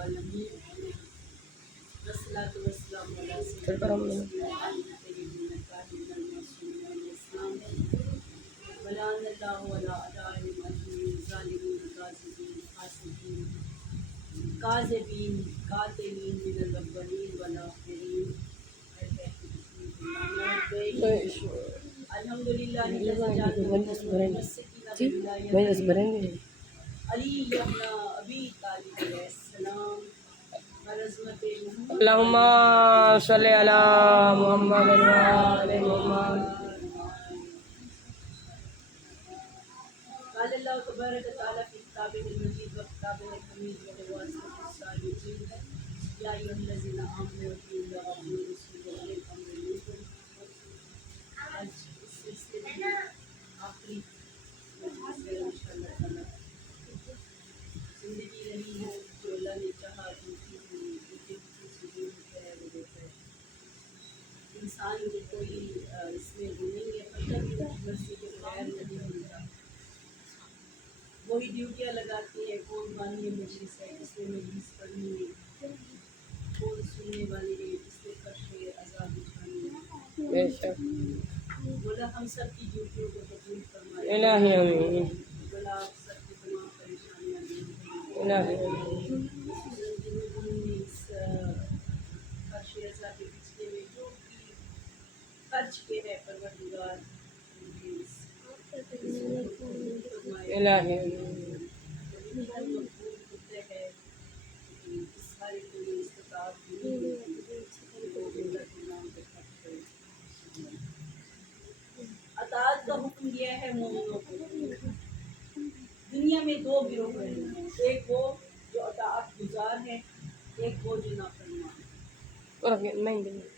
العالمین والصلاة والسلام علی سیدنا الطیبین الطاہرین المعصومین الاسلام ولعن اللہ ولا اعدائهم اجمعین ظالمین کاذبین حاسدین کاذبین قاتلین من الاولین والآخرین الحمدللہ علی ابن ابی طالب علیہ السلام برحمت محمد اللہم صلی علی محمد وعلی محمد. قال اللہ تبارک و تعالی فی کتابہ المجید و کتابہ الحمید و بواسطۃ الصالحین یا ایھا الذین آمنوا اطیعوا اللہ والرسول واولی الامر منکم. آج اس سلسلے کی آخری مجلس ہے انشاءاللہ تعالی. زندگی رہی ہے جو اللہ نے چاہا دوسری سے ہے وہ دیتا ہے. انسان کو کوئی اس میں وہ نہیں ہے پتہ بھی مرضی کے بغیر نہیں ملتا. وہی ڈیوٹیاں لگاتی ہے کون بانی مجلس ہے کس نے مجلس پڑھنی ہے کون سننے والے ہے کس نے فرش عذاب اٹھانی ہے. بے شک مولا ہم سب کی ڈیوٹیوں کو قبول فرمائے. الہی آمین. مولا آپ سب کی تمام پریشانیاں دور فرمائے. الہی آمین. زندگی میں اس فرش عذاب کے پچھلے میں جو بھی خرچ کے ہے پروردگار الہی آمین. اطاعت کا حکم دیا ہے مومنوں کو. دنیا میں دو گروہ ہیں، ایک وہ جو اطاعت گزار ہے، ایک وہ جو نافرمان.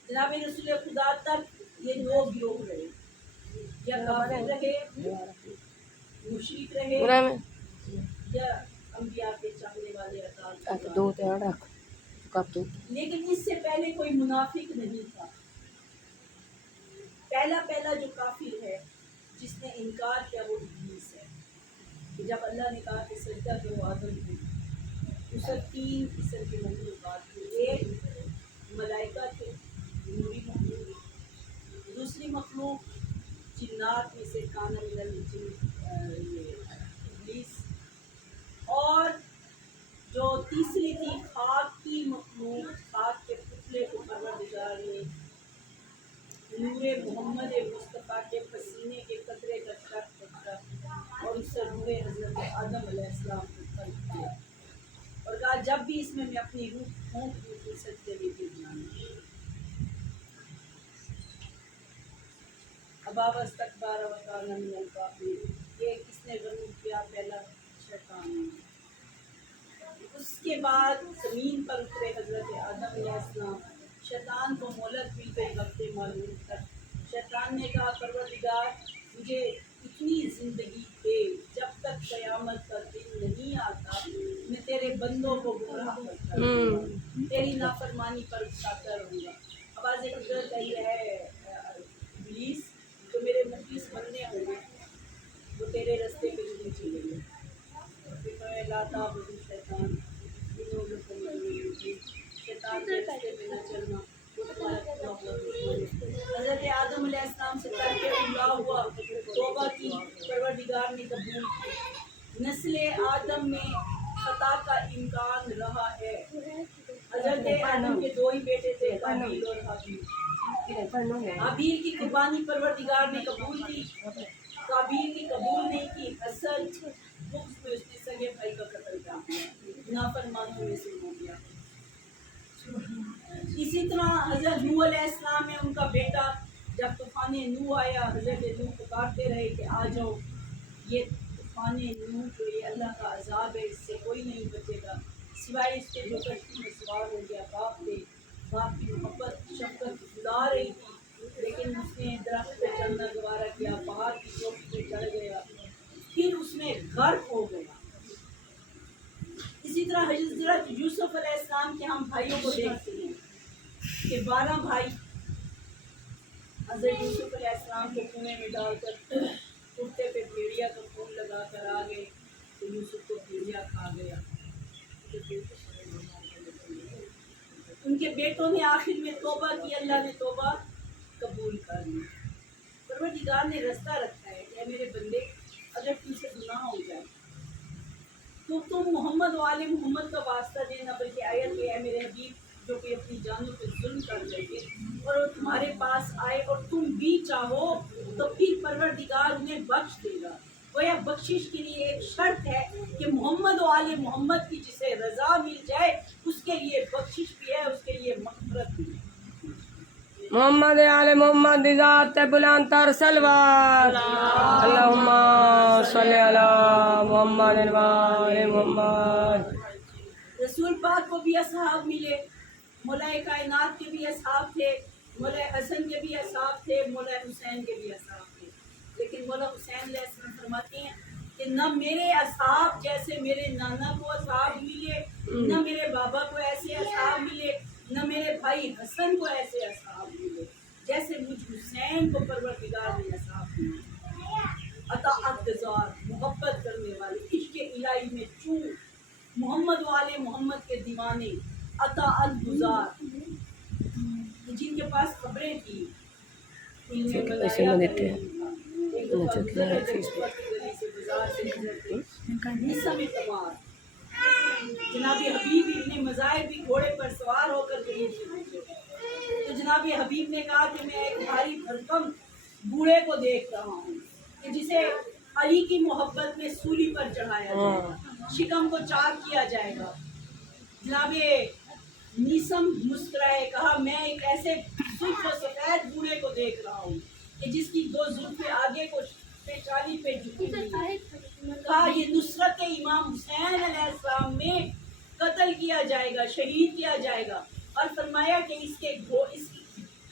جناب رسول خدا تک یہ دو گروہ رہے، یا کافر رہے، مشرک رہے، یا انبیاء کے چاہنے والے اطاعت گزار. لیکن اس سے پہلے کوئی منافق نہیں تھا. پہلا جو کافر ہے جس نے انکار کیا وہ ابلیس ہے. کہ جب اللہ نے کہا کہ سجدہ کرو آدم کو، اس وقت 3 قسم کے مخلوقات تھے. ایک ملائکہ تھے نوری مخلوق، دوسری مخلوق جنات میں سے کان من الجن ابلیس، اور جو تیسری تھی خاک کی مخلوق. خاک کے پتلے کو پروردگار نے نور محمد مصطفیٰ کے پسینے کے قطرے کا شق اور اس سے روح حضرت آدم علیہ السلام کو خلق کیا اور کہا جب بھی اس میں اپنی روح پھونک دوں تو سجدے میں گر جانا. ابا واستکبر وکان من الکافرین. یہ کس نے غرور کیا؟ پہلا شیطان نے. اس کے بعد زمین پر اترے حضرت آدم علیہ السلام. شیطان کو مہلت مل گئی وقت معلوم تک. شیطان نے کہا پروردگار مجھے اتنی زندگی دے جب تک قیامت کا دن نہیں آتا میں تیرے بندوں کو گمراہ کرتا رہوں گا، تیری نافرمانی پر اکساتا رہوں گا. آواز قدرت آئی ہے ابلیس جو میرے مخلص بندے ہوں گے وہ تیرے رستے پہ نہیں چلیں گے. پھر میں لاتا بدو شیطان انہوں نے شیطان کے رستے پہ نہ چلنا. حضرت آدم علیہ السلام سے ترک اللہ ہوا، توبہ کی، پروردگار نے قبول کی. نسل آدم میں خطا کا امکان رہا ہے. حضرت آدم کے 2 ہی بیٹے تھے، قابیل اور حابیل. حابیل کی قربانی پروردگار نے قبول کی، قابیل کی قبول نہیں کی. حسد بغض میں اس نے سگے بھائی کا قتل کر دیا، نافرمانوں میں سے ہو گیا. اسی طرح حضرت نوح علیہ السلام میں ان کا بیٹا جب طوفان نوح آیا حضرت نوح پکارتے رہے کہ آ جاؤ، یہ طوفان نوح جو یہ اللہ کا عذاب ہے اس سے کوئی نہیں بچے گا سوائے اس کے جو کشتی میں سوار ہو گیا. باپ تھے، باپ کی محبت شفقت بلا رہی تھی لیکن اس نے درخت پہ چڑھنا گوارا کیا، پہاڑ کی چوٹی پہ چڑھ گیا، پھر اس میں غرق ہو گیا. اسی طرح حضرت یوسف علیہ السلام کے ہم بھائیوں کو دیکھتے ہیں کہ 12 بھائی حضرت یوسف علیہ السلام کو کنویں میں ڈال کر کرتے پہ بھیڑیا کا خون لگا کر آ گئے تو یوسف کو بھیڑیا کھا گیا. उनके बेटों ने आखिर में तौबा की, अल्लाह ने तौबा कबूल कर ली। परवरदिगार ने रास्ता रखा है कि मेरे बंदे अगर तुमसे गुनाह हो जाए तो तुम मोहम्मद वाले मोहम्मद का वास्ता देना, बल्कि आयत में है मेरे हबीब जो कि अपनी जानों पे जुल्म कर लेंगे और वो तुम्हारे पास आए और तुम भी चाहो तो फिर परवरदिगार उन्हें बख्श देगा। गोया बख्शिश के लिए एक शर्त है कि मोहम्मद वाले मोहम्मद की जिसे रजा मिल जाए उसके लिए बख्शिश भी है, उसके लिए मग़फ़िरत भी है। मोहम्मद आले मोहम्मद इज़ात बुलंद तर सलवात अल्लाहुम्मा सल्ली अला मोहम्मद व आले मोहम्मद। रसूल पाक को भी असहाब मिले, मौलाए कायनात के भी असहाब थे, मौलाए हसन के भी असहाब थे, मौलाए हुसैन के भी असहाब थे। लेकिन मौला हुसैन अलैहिस्सलाम फरमाते हैं कि न मेरे असहाब जैसे मेरे नाना को असहाब मिले, न मेरे बाबा को ऐसे असहाब मिले, न मेरे भाई हसन को ऐसे असहाब मिले जैसे मुझ हुसैन को परवरदिगार ने असहाब मिले। अताअत गुज़ार, मोहब्बत करने वाले, इश्क़ इलाही में चूर, मोहम्मद वाले मोहम्मद के दीवाने, अताअत गुज़ार, जिनके पास खबरें थी, इनमें बताया देते हैं एक दफा गुजर रहे थे ऊपर की गली से, बाजार से गुजरते निसम तमार जनाब हबीब इब्ने मज़ाहिब भी घोड़े पर सवार होकर करीब से गुजरे तो जनाब हबीब ने कहा कि मैं एक भारी भरकम बूढ़े को देख रहा हूँ कि जिसे अली की मोहब्बत में सूली पर चढ़ाया जाएगा, शिकम को चाक किया जाएगा। जनाब निसम मुस्कुराए, कहा मैं एक ऐसे जुल्फ और सफेद बूढ़े को देख रहा हूँ कि जिसकी दो जुल्फे आगे को पेशानी पे झुकी हुई हैं। कहा ये नुसरत इमाम हुसैन अलैहिस्सलाम में कत्ल किया जाएगा, शहीद किया जाएगा। और फरमाया कि इसके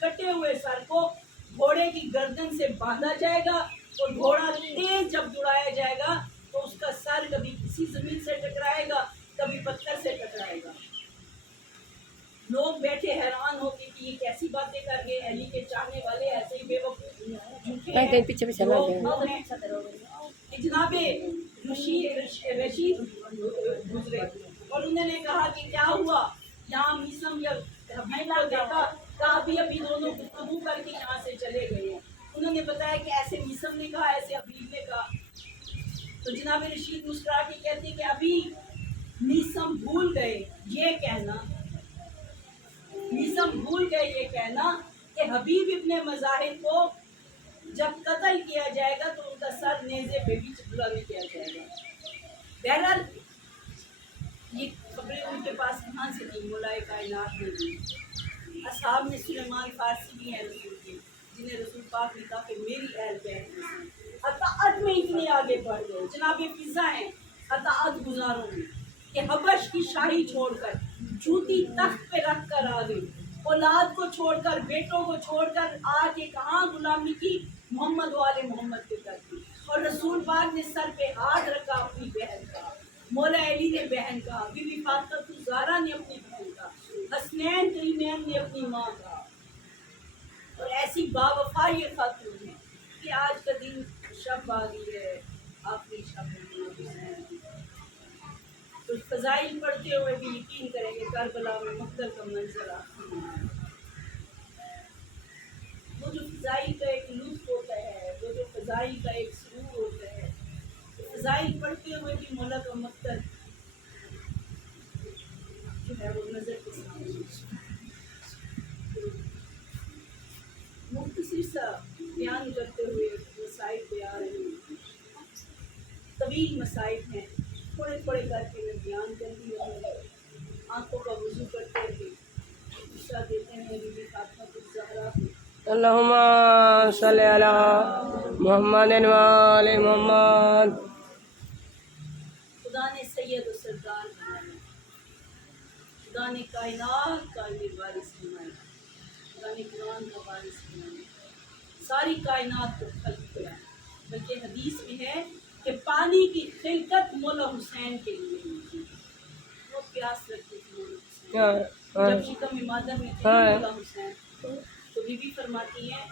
कटे हुए सर को घोड़े की गर्दन से बांधा जाएगा और घोड़ा तेज जब दौड़ाया जाएगा तो उसका सर कभी किसी जमीन से टकराएगा, कभी पत्थर से टकराएगा। लोग बैठे हैरान होके कि ये कैसी बातें कर गए, अली के चाहने वाले ऐसे ही बेवकूफ झूठे हैं। पीछे पीछे लग गए। लोग हैं। जनाबे रशीद गुजरे और उन्होंने कहा कि क्या हुआ यहाँ मिसम या हबीब को देखा, कहा अभी दोनों गुफ्तगू करके यहाँ से चले गए हैं। उन्होंने बताया कि ऐसे मिसम ने कहा, ऐसे हबीब ने कहा। तो जनाब रशीद मुस्कुरा के कहते कि अभी मिसम भूल गए ये कहना, मिसम भूल गए ये कहना कि हबीब इब्ने मज़ाहिर को जब कत्ल किया जाएगा तो उनका सर नेज़े पे भी बुलंद किया जाएगा। बहरहाल ये खबरें उनके पास कहाँ से थी, मौलाए कायनात ने दी। असहाब में सुलेमान फारसी भी हैं रसूल के, जिन्हें रसूल पाक ने कहा कि मेरी अहल बैत में से अताअत में इतने आगे बढ़ गए। जनाब फिजा हैं अताअत गुजारों में कि हबश की शाही छोड़कर जूती तख्त पे रख कर आ गई, औलाद को छोड़कर, बेटों को छोड़कर आके कहाँ गुलामी की, मोहम्मद वाले मोहम्मद के कर दी। और रसूल पाक ने सर पे हाथ रखा अपनी बहन का, मौला अली ने बहन का, बीबी फातिमा ज़हरा ने अपनी बहन का, हसनैन करीमैन ने अपनी माँ का। और ऐसी बावफा ये खातून है कि आज का दिन शब आ गई है, आखिरी शब है। तो फजाइल पढ़ते हुए भी यकीन करेंगे करबला में मक्तल का मंजर आखिरी है। वो जो फजाइल का एक लुत्फ होता है, वो जो फजाइल का एक सुरूर होता है, तो फजाइल पढ़ते हुए भी मौला का मक्तल जो है वो नजर के सामने। मुख्तसर सा बयान करते हुए मसाइल पे आ रही हूँ। तवील मसाइल हैं, थोड़े थोड़े करके मैं बयान करती हूँ। आँखों का वजू करते हुए दिशा देते हैं बीबी फातिमा ज़हरा को। अल्लाहुम्मा सल्ली अला मोहम्मद व आले मोहम्मद। खुदा ने सैयद और सरदार बनाया, खुदा ने कायनात का वारिस बनाया, खुदा ने कुरान का वारिस बनाया, सारी कायनात को खल्क किया। बल्कि हदीस में है कि पानी की खिलकत मौला हुसैन के लिए हुई थी। वो प्यास लगती थी मौला हुसैन जब शिकम इमादत में थे मौला हुसैन। तो बीबी फरमाती हैं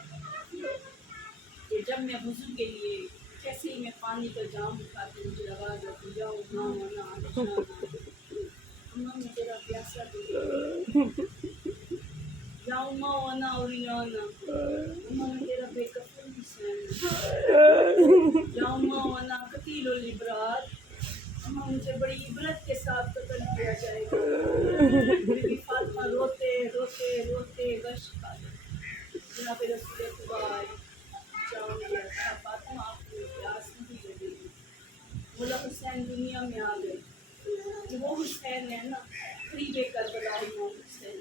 कि जब मैं वुज़ू के लिए जैसे ही मैं पानी का जाम उठाती मुझे आवाज़ आती जाओ ना होना अम्मा मैं तेरा प्यासा तफसील और इबरात, अम्मा मुझे बड़ी इबरत के साथ कत्ल किया जाएगा। बीबी फातिमा रोते रोते रोते गश खा गई। जनाब रसूल खुदा आए, जाऊंगी कहा फातिमा आपको प्यास नहीं लगेगी। बोला हुसैन दुनिया में आ गए। वो हुसैन है ना, करीबे करबला इमाम हुसैन,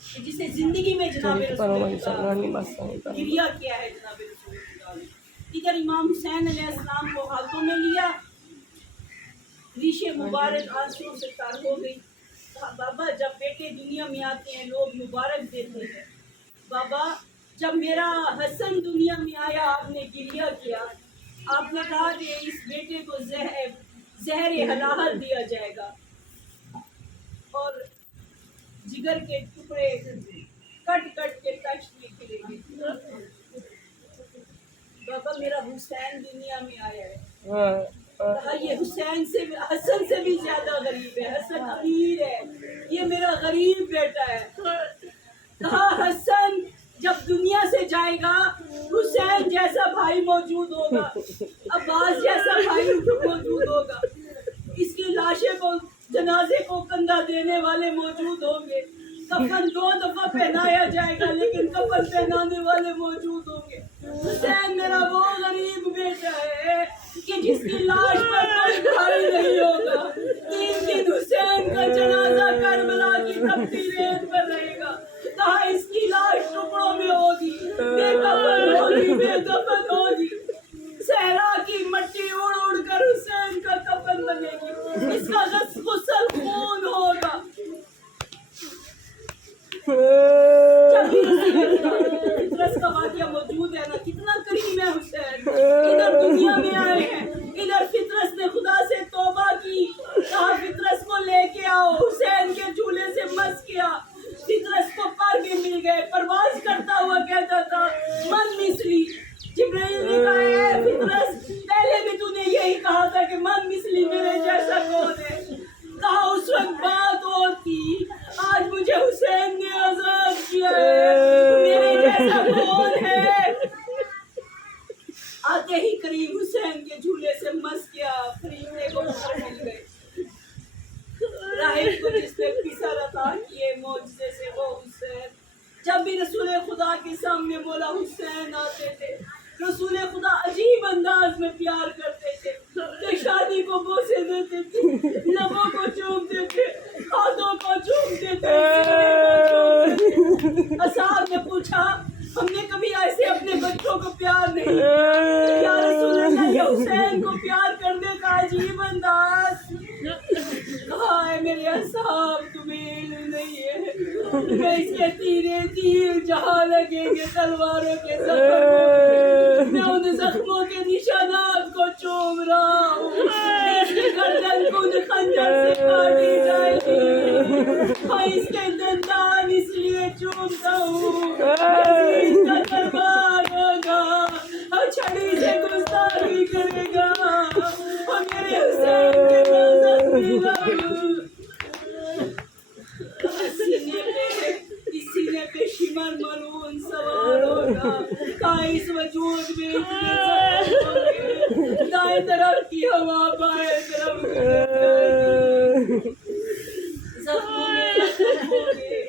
कि जिसे जिंदगी में जनाब रसूल खुदा गिरिया किया है जनाब रसूल खुदा ने। इधर इमाम हुसैन अलैहिस्सलाम को हाथों में लिया, रीशे मुबारक आंसुओं से तर हो गई। कहा बाबा जब बेटे दुनिया में आते हैं लोग मुबारक देते हैं, बाबा जब मेरा हसन दुनिया में आया आपने गिरिया किया, आपने कहा कि इस बेटे को जहर हलाहल दिया जाएगा और जिगर के टुकड़े कट कट के तश्त निकलेंगे। बाबा मेरा हुसैन दुनिया में आया है। कहा ये हुसैन से हसन से भी ज्यादा गरीब है, हसन अमीर है, ये मेरा गरीब बेटा है। कहा हसन जब दुनिया से जाएगा हुसैन जैसा भाई मौजूद होगा, अब्बास जैसा भाई मौजूद होगा, इसकी लाशें को जनाजे को कंधा देने वाले मौजूद होंगे, कफन 2 दफा पहनाया जाएगा लेकिन कफन पहनाने वाले मौजूद होंगे। हुसैन मेरा वो गरीब बेटा है कि जिसकी लाश पर कोई भाई नहीं होगा। 3 दिन हुसैन का जनाजा करबला की तपती रेत पर रहेगा। कहा इसकी लाश टुकड़ों में होगी, बेकफन होगी, बेदफन होगी। सहरा की मट्टी उड़ उड़ कर हुसैन का कफन बनेगी, इसका गुस्ल खून होगा। फितरस का वाक़या मौजूद है ना, कितना करीम है हुसैन। इधर दुनिया में आए हैं, इधर फितरस ने खुदा से तौबा की, कहा फितरस को लेके आओ। हुसैन के झूले से मस किया, फितरस को पर भी मिल गए, परवाज करता हुआ कहता था मन मिसली। जिब्राइल ने कहा है फितरस पहले भी तूने यही कहा था कि मन मिसली मेरे जैसा कौन है। कहा उस वक्त बात और थी, आज मुझे हुसैन ने आजाद किया है, मेरे जैसा कौन है। आते ही करीब हुसैन के झूले से मस किया, खरीदने को मिल गए। राहिब को जिसने पिसा रता किए मौजज़े से वो हुसैन। जब भी रसूल खुदा के सामने मौला हुसैन आते थे, रसूल खुदा अजीब अंदाज में प्यार करते थे। कि शादी को बोसे देते थे, लबों को चूमते थे, हाथों को चूमते थे। असहाब ने पूछा हमने कभी ऐसे अपने बच्चों को प्यार नहीं किया। या रसूल अल्लाह ये हुसैन को प्यार करने का अजीब अंदाज। कहा है मेरे असहाब तुम्हें इल्म नहीं है, मैं इसके तीरे तीर जहाँ लगेंगे तलवारों के जख्म, मैं उन जख्मों के निशानात को चूम रहा हूँ। इसकी गर्दन खुद खंजर से काटी जाएगी, और इसके दंदान इसलिए चूमता हूँ यजीद का दरबार होगा और छड़ी से गुस्ताखी करेगा और मेरे हुसैन के नाज़त मिला सीने पे शिमर मरून सवार होगा। इस वजूद में इतने जख्म होंगे, दाएं तरफ की हवा बाएं तरफ जख्मों में जख्म होंगे।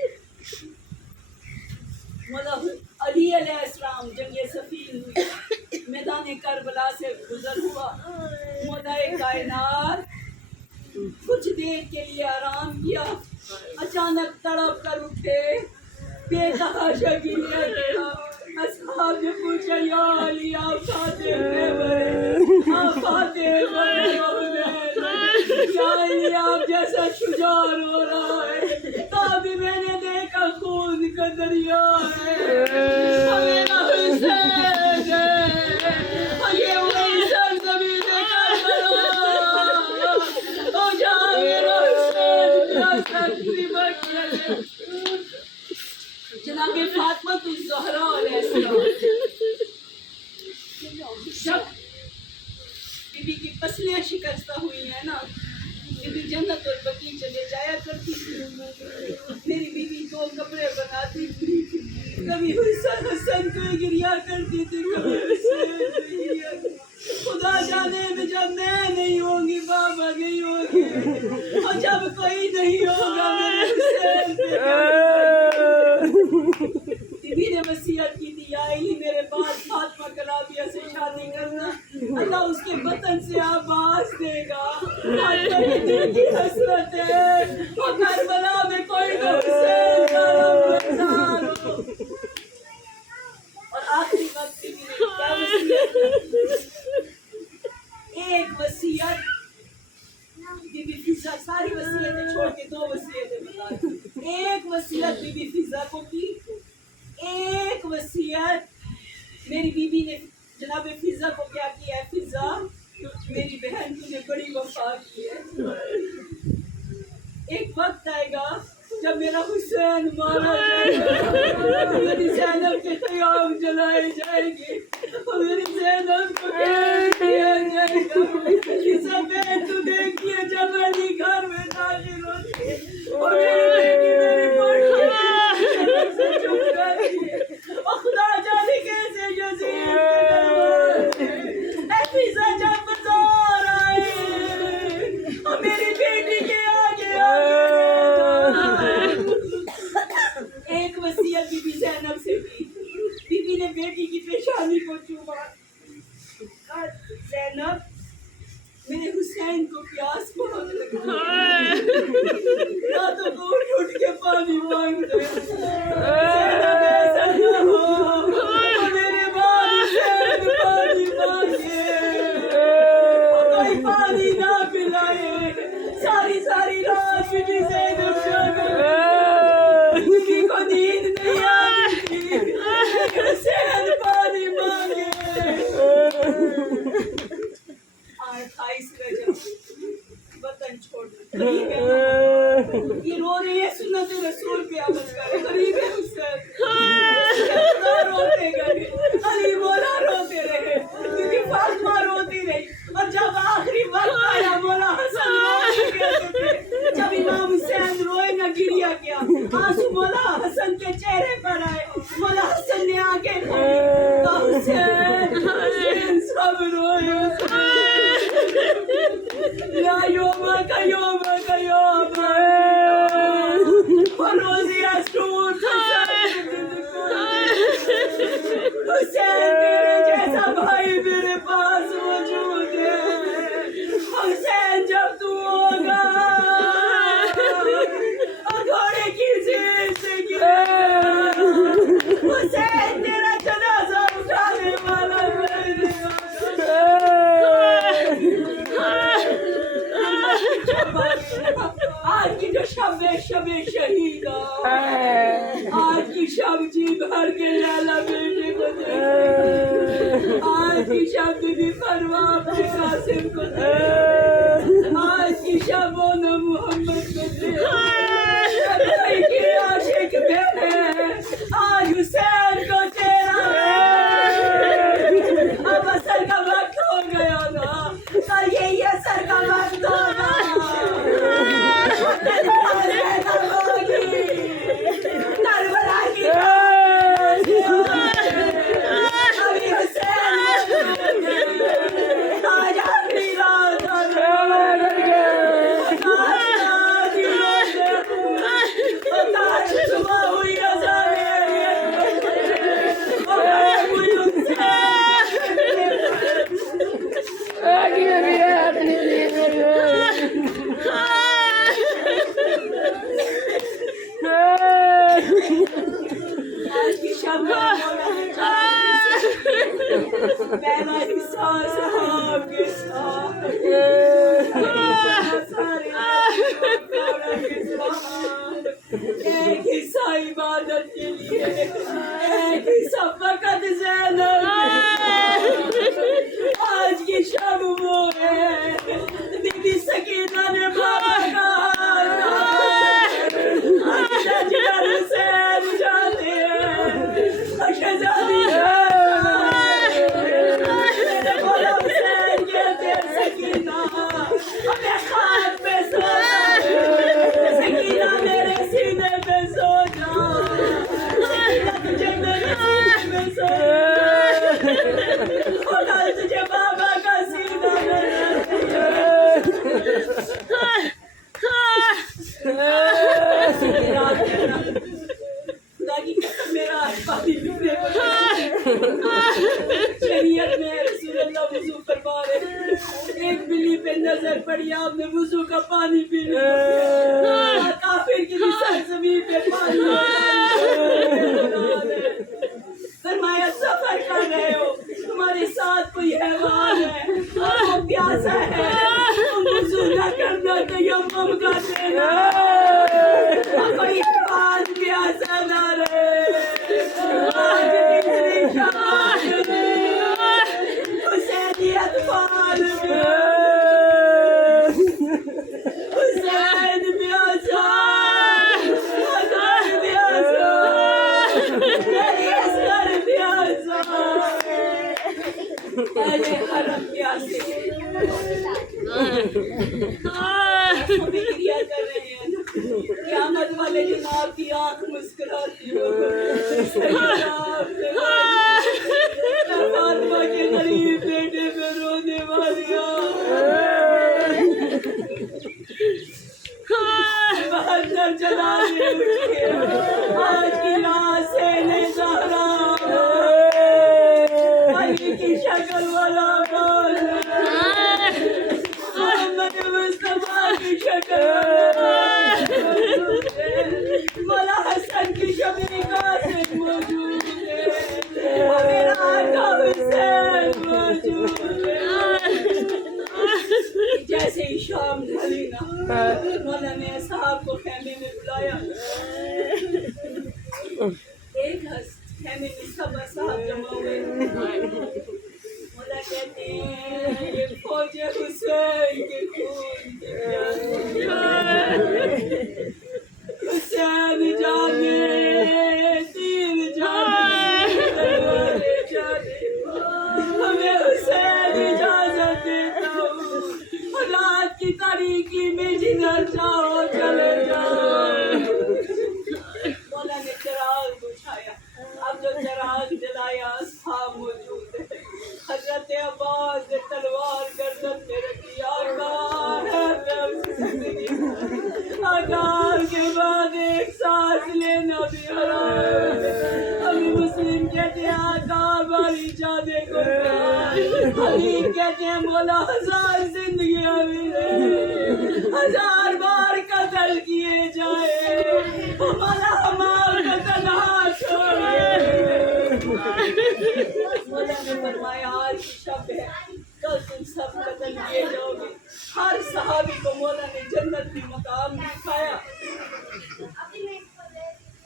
मौला अली अलैहिस्सलाम जंगे सफीन हुई, मैदान करबला से गुजर हुआ। मौलाए कायनात कुछ देर के लिए आराम किया, अचानक तड़प कर उठे, बेतहाशा गिरिया किया। असहाब ने पूछा या अली आप फातिह में मरे, आप फातिह में मरे, या अली आप जैसा शुजा रो रहा है, तभी मैंने देखा खून का दरिया है। मेरा हुसैन है, ये वही सरज़मीन करबला, ओ जहाँ मेरा हुसैन का तकरीबा किया है। जनाबे फातिमा ज़हरा अलैहिस्सलाम जब बीबी की पसलियाँ शिकस्ता हुई है ना, बीबी जन्नत और बकी चले जाया करती थी। मेरी बीबी 2 कमरे बनाती थी, कभी हुसैन को गिरिया करती थी, कभी हुसैन को गिरिया करती थी। खुदा जाने में जब मैं नहीं होंगी, बाबा नहीं होगी, और जब कोई नहीं होगा मेरे हुसैन पे बीबी ने वसीयत की थी, या इली मेरे बाद फातिमा कलाबिया से शादी करना, अल्लाह उसके वतन से आवाज देगा। फातिमा के दिल की हसरत है वो करबला में कोई ना हुसैन का रमजान हो। और आखिरी वक्त बीबी ने क्या वसीयत की? एक वसीयत बीबी फिजा, सारी वसीयतें छोड़ के दो वसीयतें बता दी। एक वसीयत बीबी फिजा को की, एक वसीयत मेरी बीबी ने जनाब फिजा को क्या किया है, फिजा मेरी बहन तूने बड़ी वफा की है, एक वक्त आएगा जब मेरा हुसैन मारा जाएगा, मेरी ज़ैनब के ख़याम जलाए जाएंगे और मेरी ज़ैनब को कैद किया जाएगा। फिजा बहन तू देखिए जब अली घर में दाखिल होती है और मेरी बेटी मेरी पढ़ से चुप रहती है, और खुदा जाने कैसे यजीद फिजा जब बाजार आए और मेरी बेटी के आगे एक वसीयत बीबी ज़ैनब से की। बीबी ने बेटी की पेशानी को चूमा, ज़ैनब मेरे हुसैन को प्यास बहुत लगी, रातों को उठ उठ के पानी मांगते, ज़ैनब ऐसा न हो मेरे बाद हुसैन पानी मांगे, कोई पानी ना पिलाए, सारी सारी रात बीबी ज़ैनब किसी को नींद नहीं आती थी, हुसैन पानी मांगे। आज 28 रजब वतन छोड़ गरीब है, ये रो रही है सुन्नत रसूल पे अमल करे, गरीब है हुसैन, खुदा रोते गए, अली मौला रोते रहे, बीबी फातिमा रोती रही, और जब आखिरी वक्त आया मौला हसन रोते थे, जब इमाम हुसैन रोए न गिरिया किया, आंसू मौला हसन के चेहरे पर आए, मौला हसन ने आके कहा हुसैन हुसैन सब रोए, या योमा का योमा का योमा रोजी अस्टूर हुसैन तेरे जैसा भाई मेरे पास मौजूद है, हुसैन जब तू होगा घोड़े की जीप से गिरेगा, हुसैन तेरा जनाजा उठाने वाला आज की जो शब है शबे शहीदा, आज की शब जी भर के लाला बेटे को दे, आज की शब बीबी फरमा अपने कासिम को दे, आज की शब मोनो मोहम्मद को दे, की आशिक बहन आज हुसैन को तेरा अब असर का वक्त हो गया ना, कल यही असर का वक्त होगा, करबला की अभी हुसैन आज आखिरी रात نظر پڑی آپ نے وضو کا پانی پی لیا کافر کی بھی سرزمین پہ پانی فرمایا سفر کر رہے ہو تمہارے ساتھ کوئی حیوان ہے اور وہ پیاسا ہے تم وضو نہ کرنا تیمم کر دینا اور کوئی حیوان پیاسا نہ رہے آج تیسری شبان حسینی اطفال میں حسین پیاسا حسین پیاسا میری اصغر پیاسا اہل حرم پیاسے ہم بھی گریہ کر رہے ہیں قیامت والے دن آپ کی آنکھ مسکراتی ہو فاطمہ کے غریب بیٹے پہ رونے والی بہتر جلانے اٹھے آج کی رات سے زہرا علی کی شکل والا محمد مصطفیٰ کی شکل مولا حسن کی شبیر قاسم موجود ہے میرا آقا حسین موجود ہے جیسے ہی شام ڈھلی نا مولا نے اصحاب کو خیمے میں بلایا ایک خیمے میں سب اصحاب جمع ہوئے مولا کہتے ہیں یہ فوج حسین کے خون کے حسین جانے تیر جانے تلوارے جانے ہمیں حسین اجازت دیتا ہوں رات کی تاریکی میں جدھر جاؤ چلے جاؤ مولا نے چراغ بجھایا اب جو چراغ جلایا اصحاب موجود ہے حضرت عباس نے تلوار گردن میں رکھی آقا آقا کے بعد ایک سانس لینا بھی حرام ابھی مسلم کہتے ہیں آقا ہماری جانے کو علی کہتے ہیں مولا 1000 زندگیاں ملے 1000 بار قتل کیے جائے مولا ہمارا کو تنہا چھوڑے مولا نے فرمایا آج کی شب ہے کل تم سب قتل کیے جاؤ گے ہر صحابی کو مولا نے جنت کی مقام دکھایا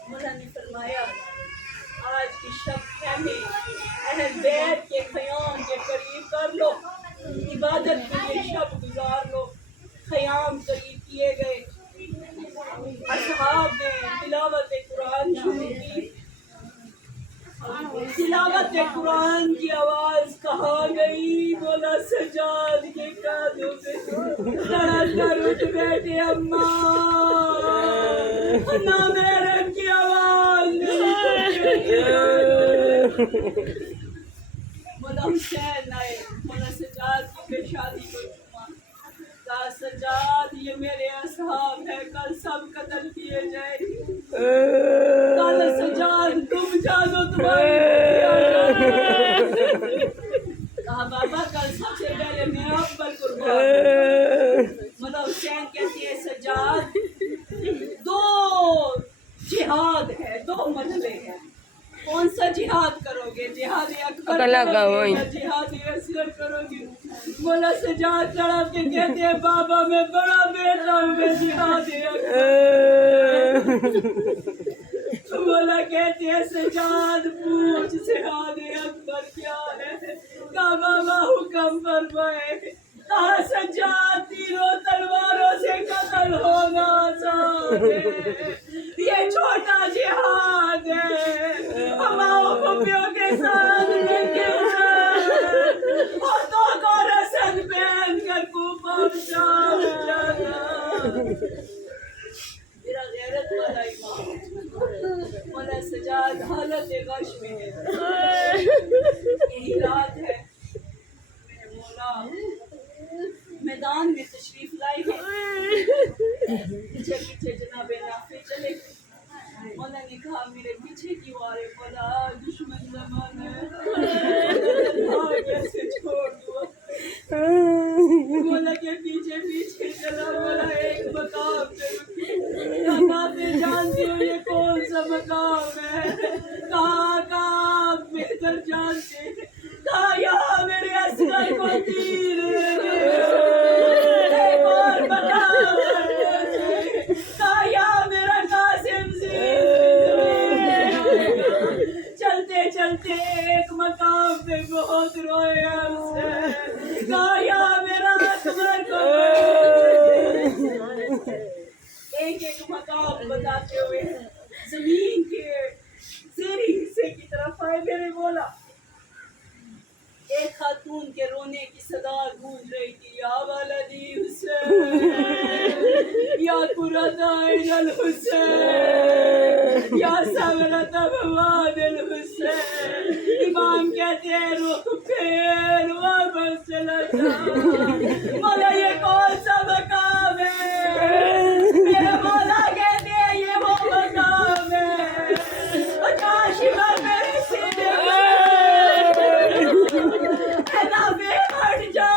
مولا نے فرمایا آج کی شب خیمے اہل بیت کے خیام کے قریب کر لو عبادت کے لیے شب گزار لو خیام قریب کیے گئے اصحاب نے تلاوت قرآن شروع کی تلاوت قرآن کی آواز کہاں گئی مولا سجاد کے کانوں پہ دھڑک کر اٹھ بیٹھے اماں نہ میرے کی آواز مولا حسین آئے مولا سجاد کی پیشانی کو چھما کہا سجاد یہ میرے اصحاب ہے کل سب قتل کیے جائیں گے کل سجاد تم جانو تمہاری کہا بابا کل سب سے پہلے میں آپ پر قربان مولا حسین کہتی ہے سجاد 2 جہاد ہے 2 مرحلے ہیں کون سا جہاد کرو گے جہاد اکبر کرو گے یا جہاد اصغر کرو گے مولا سجاد چڑھا کے کہتے ہیں بابا میں بڑا بیٹا ہوں میں جہاد اکبر مولا کہتے ہیں سجاد پوچھ جہاد اکبر کیا ہے کہا بابا حکم فرمائے کہا سجاد تیروں تلواروں سے قتل ہونا آسان ہے یہ چھوٹا جہاد ہے ہماروں پھپھیوں کے ساتھ مل کے ہاتھوں کو رسن پہن کر کوفہ شام جانا میرا غیرت والا امام مولا سجاد حالت غش میں ہے یہی رات ہے میرے مولا میدان میں تشریف لائے گئے پیچھے پیچھے جناب نافع چلے مولا نے کہا میرے پیچھے کی وارے مولا دشمن زمانے کیسے چھوڑ دو مولا کے پیچھے پیچھے چلا بولا ایک مقام پہ رکھی جانتی ہوں یہ کون سا مقام ہے کہاں آپ بہتر جانتے کہا یہاں میرے اصغر کو تیر ایک اور مقام ہے کہا یہاں میرا قاسم چلتے چلتے ایک مقام پہ بہت روئے سے کہا یہاں میرا اکبر کو ایک ایک مقام بتاتے ہوئے زمین کے زیریں حصے کی طرف آئے میرے مولا ایک خاتون کے رونے کی صدا گونج رہی تھی یا ولدی حسین یا قرۃ عین الحسین یا ثمرۃ فؤاد الحسین امام کہتے ہیں روح پھیر واپس چلا جا مولا یہ کون سا مقام ہے میرے مولا کہتے ہیں یہ وہ مقام ہے کاش میرے سینے ہٹ جا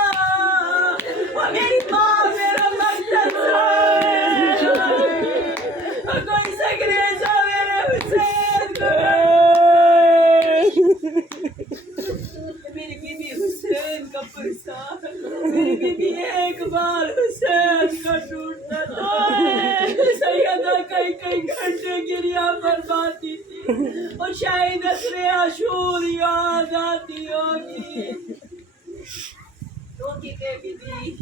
وہ میری ماں میرا مقصد کوئی سگریزا میرے حسین میری بیوی حسین کا پرسا میری بیوی ایک بار حسین کا ٹوٹتا تھا سیدہ کئی کئی گھنٹے گریا فرماتی تھی اور شاید عصر عاشور یاد آتی ہوگی روکی کے بیوی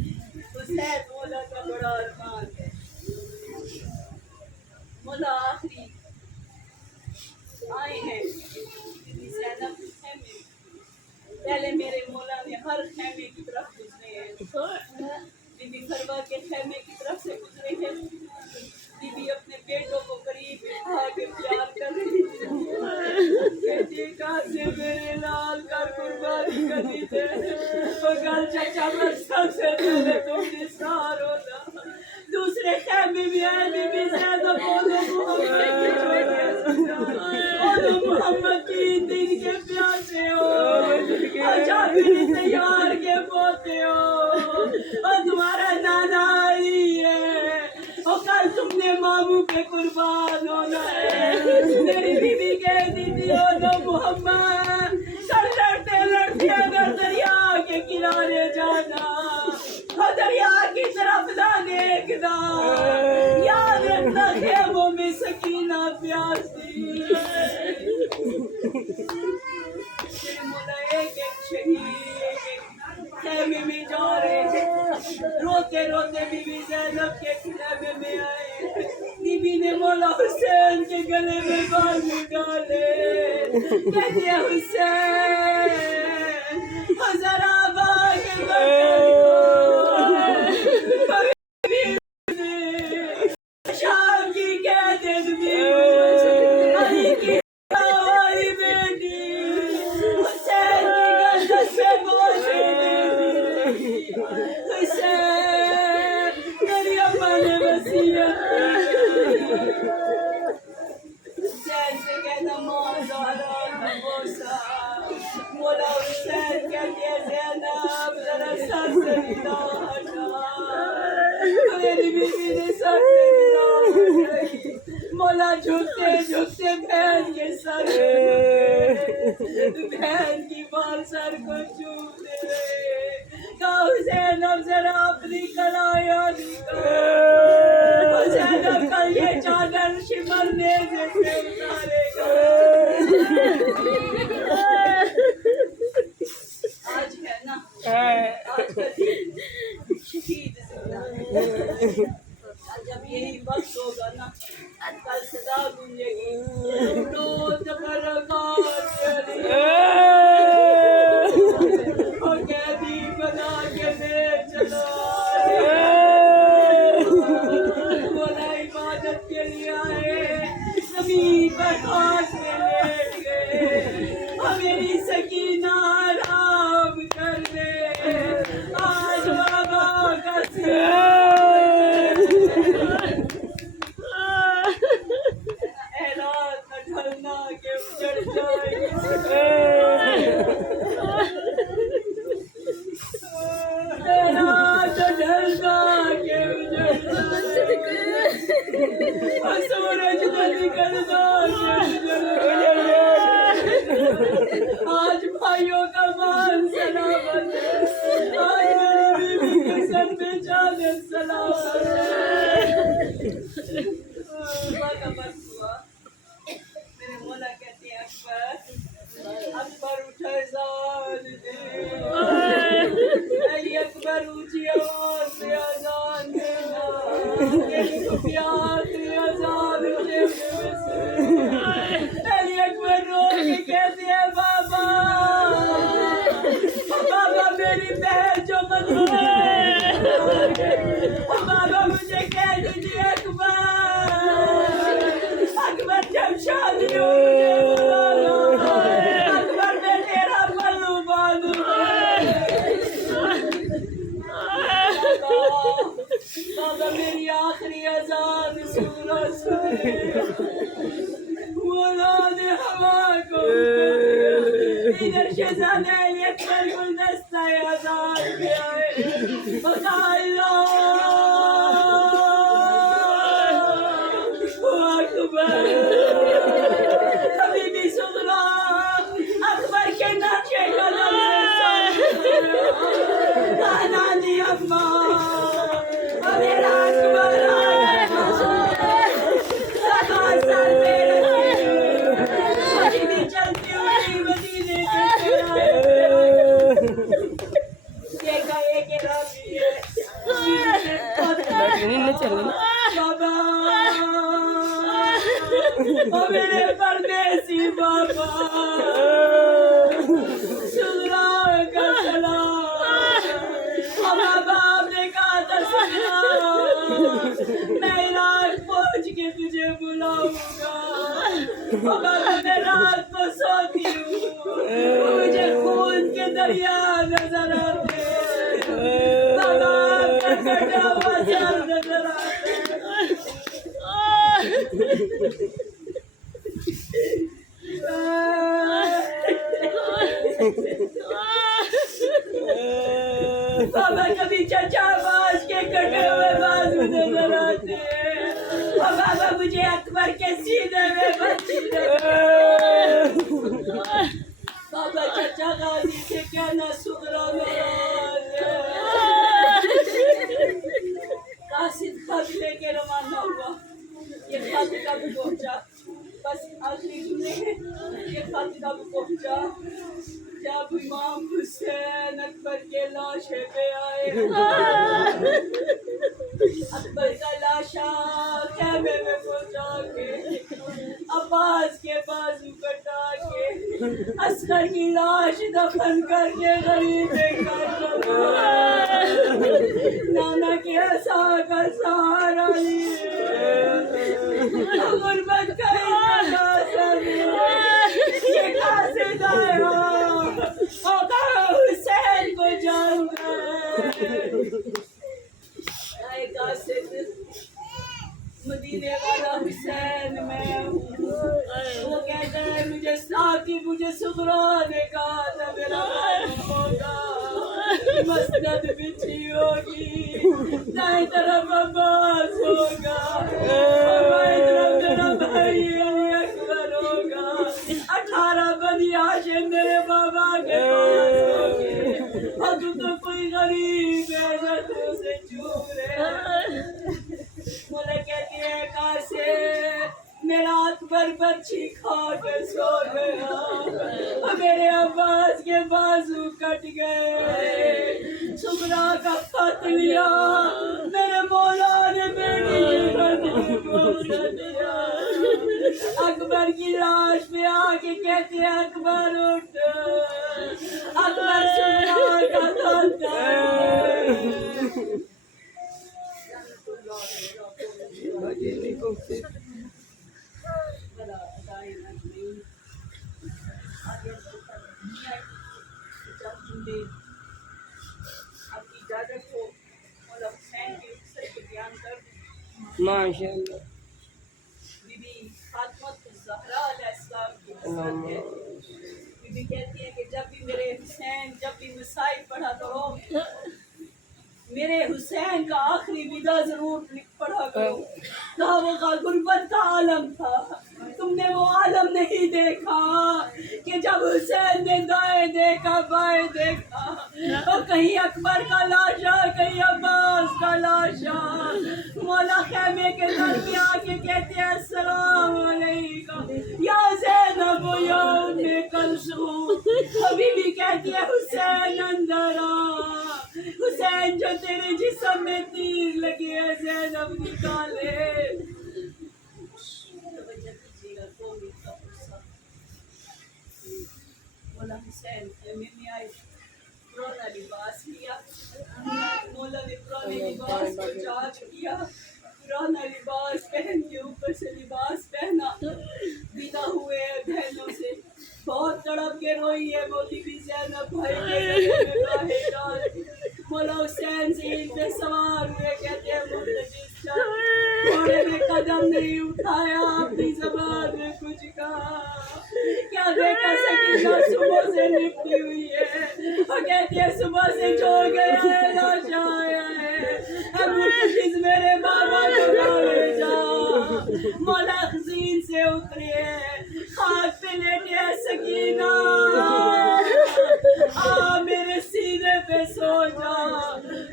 حسین مولا کا بڑا ارمان ہے مولا آخری آئے ہیں بیوی زینب خیمے پہلے میرے مولا نے ہر خیمے کی طرف گزرے ہیں بیوی فروا کے خیمے کی طرف سے گزرے ہیں بیوی اپنے بیٹوں کو قریب بٹھا کے پیار کر رہی تھی کہتی کہاں سے میرے لال کا قربانی کری دے مگر چچا بس سب سے پہلے تم نثار ہونا دوسرے خیمے میں آئے بیوی زینب بولو محمد کی چھوٹے محمد 3 دن کے پیاسے ہو اچھا پھر تیار کے پوتے ہو اور تمہارا نانا آئی ہے اور کل تم نے ماموں پہ قربان ہونا ہے میری بیوی کہتی تھی او محمد کل لڑتے لڑتے اگر دریا کے کنارے جانا اور دریا کی طرف نہ دیکھنا یاد رکھنا خیموں میں سکینہ پیاسی میرے مولا ایک ایک شہید ایک ایک خیمے میں جا رہے ہیں روتے روتے بیوی زینب کے خیمے میں آئے بیوی نے مولا حسین کے گلے میں بازو ڈالے کہتے ہیں حسین ذرا باغ شام کی کہتے تھی علی کی ہماری بیٹی حسین کی گردن سے گوشے حسین میری اماں نے وصیت حسین سے کہنا ماں زہرا بوسا مولا حسین کہتے ہیں زینب ذرا سر سے ندا ہٹا میری بیوی نے سر سے ندا ہٹائی مولا جھکتے جھکتے بہن کے سر بہن کی بال سر کو چومتے رہے کہا حسین اب ذرا اپنی کلایا نکال حسین اب کل یہ چادر شمرنے سے اتارے گا آج ہے نا آج کا دن شہید زندہ جب یہی وقت ہوگا نا کل صدا گونجے گی تو تبرکات چلی اور قیدی بنا کے لے چلا مولا عبادت کے لیے آئے زمین پر خاک میں لیٹ گئے اور میری سکینہ آرام کر دے آج بابا کا اعلان نہ ڈھلنا کے اجڑ سورج نہ نکل دو آج بھائیوں کا مان سلامت ہے آج میری بیوی کے سر پہ چادر سلامت ہے کا بس ہوا میرے مولا کہتے ہیں اکبر اٹھے زاد دے علی اکبر اونچی آواز سے اذان دینا تیری کو پیار تیری اذان اٹھے علی اکبر رو کے کہتے ہیں بابا بابا میری بہن جو مجھے بابا مجھے کہہ دیجیے اکبر اکبر جب شادی ہو مجھے بلانا اکبر میں تیرا پلو باندھوں بابا میری آخری اذان سنا سنے مولا نے ہوا کو ادھر شہزادہ علی اکبر گلدستہ اذان کیا ہے بتا اللہ اکبر حبیبی سغرا اکبر کے نقشے قدم سے نانی اماں میرا اکبر سر پہ رکھے چلتی ہوئی مدینے کے گئے کے رابی بابا میرے پردیسی بابا سغرا کا سلام بابا آپ نے کہا تھا سغرا میں عراق پہنچ کے تجھے بلاؤں گا بابا میں رات کو سوتی ہوں مجھے خون کے دریا نظر آتے بابا آپ کا کٹا ہوا سر نظر آتا بابا کبھی چچا باز کے کٹے ہوئے بازو نظر آتے ہیں اور بابا مجھے اکبر کے سینے میں بچی بابا چچا غازی سے کہنا سغرا میرا قاصد خط لے کے روانہ ہوا یہ خط کب پہنچا بس آخری جملے یہ خط کب پہنچا جب امام حسین اکبر کے لاشے پہ آئے اکبر کا لاشا خیمے میں پہنچا کے عباس کے بازو کٹا کے اصغر کی لاش دفن کر کے غریب نانا کے عصا کا سہارا لیے غربت کا یہ قاصد آیا آقا حسین کو جاؤں اے قاصد مدینے والا حسین میں ہوں وہ کہتا ہے مجھے ساتھی مجھے سغرا نے کہا تھا میرا معلوم ہوگا مسند بچھی ہوگی دائیں طرف عباس ہوگا اور بائیں طرف میرا بھائی علی اکبر ہوگا 18 بنی ہاشم میرے بابا کے پاس ہوگی اور تو کوئی غریب ہے جو تو سے چور ہے مولا کہتی ہے قاصد میرا اکبر بچی کھا کے سو گیا اور میرے عباس کے بازو کٹ گئے سغرا کا خط لیا میرے مولا نے بیٹی کو دیا اکبر کی لاش پہ آ کے کہتے ہیں اکبر اٹھ اکبر سغرا کا دادا ماشاء اللہ بی بی فاطمہ الزہرا علیہ السلام کی حسرت ہے بی بی کہتی ہے کہ جب بھی میرے حسین جب بھی مسائل پڑھا کرو मेरे हुसैन का आखिरी विदा जरूर पढ़ा करो। कहा वो गुर्बत का आलम था, तुमने वो आलम नहीं देखा कि जब हुसैन ने दाएं देखा बाएं देखा, तो कहीं अकबर का लाशा, कहीं अब्बास का लाशा। मौला खेमे के दरमियान के कहते हैं अस्सलाम अलैकुम या ज़ैनब या उम्मे कुलसूम। कभी भी कहती है हुसैन अंदर आ, हुसैन जो तेरे जिस्म में तीर लगे है ज़ैनब निकाले। मौला हुसैन खेमे में आए, पुराना लिबास लिया, मौला ने पुराने लिबास को चाक किया, पुराना लिबास पहन के ऊपर से लिबास पहना, विदा हुए बहनों से। बहुत तड़प के रोई है मोदी भी ज़ैनब भाई के गले में बाहें डाल। मौला हुसैन से पे सवार हुए, कहते हैं मुर्तजिज़ घोड़े में कदम नहीं उठाया, अपनी ज़बान में कुछ कहा। क्या देखा सकीना सुबह से लिपटी हुई है, और कहती है सुबह से जो गया है लाशा आया है। अब मुर्तजिज़ मेरे बाबा को ले जा। मौला खजीन से उतरे हैं, खाक पे लेटे है सकीना, आ मेरे सीने पे सो जा,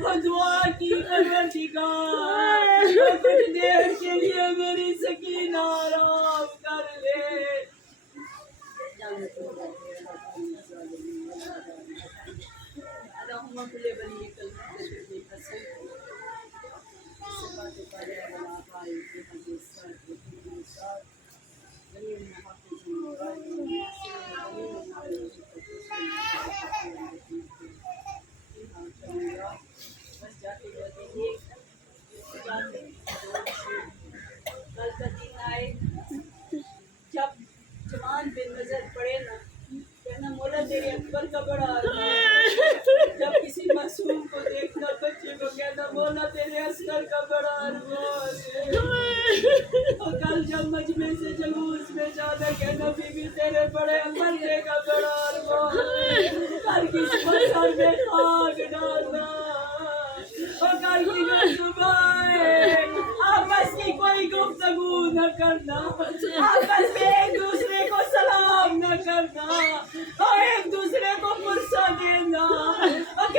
और दुआ की परवरदिगार कुछ देर के लिए मेरी सकीना आराम कर ले। बस जाते जाते कल का दिन आए, जब जवान पे नजर पड़े ना, कहना मौला तेरे अकबर का बड़ा अरमान है। जब किसी मासूम को देखना, बच्चे को कहना मौला तेरे असगर का बड़ा अरमान है। और कल जब मजमे से जुलूस में जाना, कहना बीबी तेरे बड़े मरने का बड़ा अरमान है। कल किसी को सर में खाक डालना, और कल की जो सुबह है, आपस की कोई गुफ्तगू न करना, आपस में एक दूसरे को सलाम न करना, और एक दूसरे को फुर्सत देना, और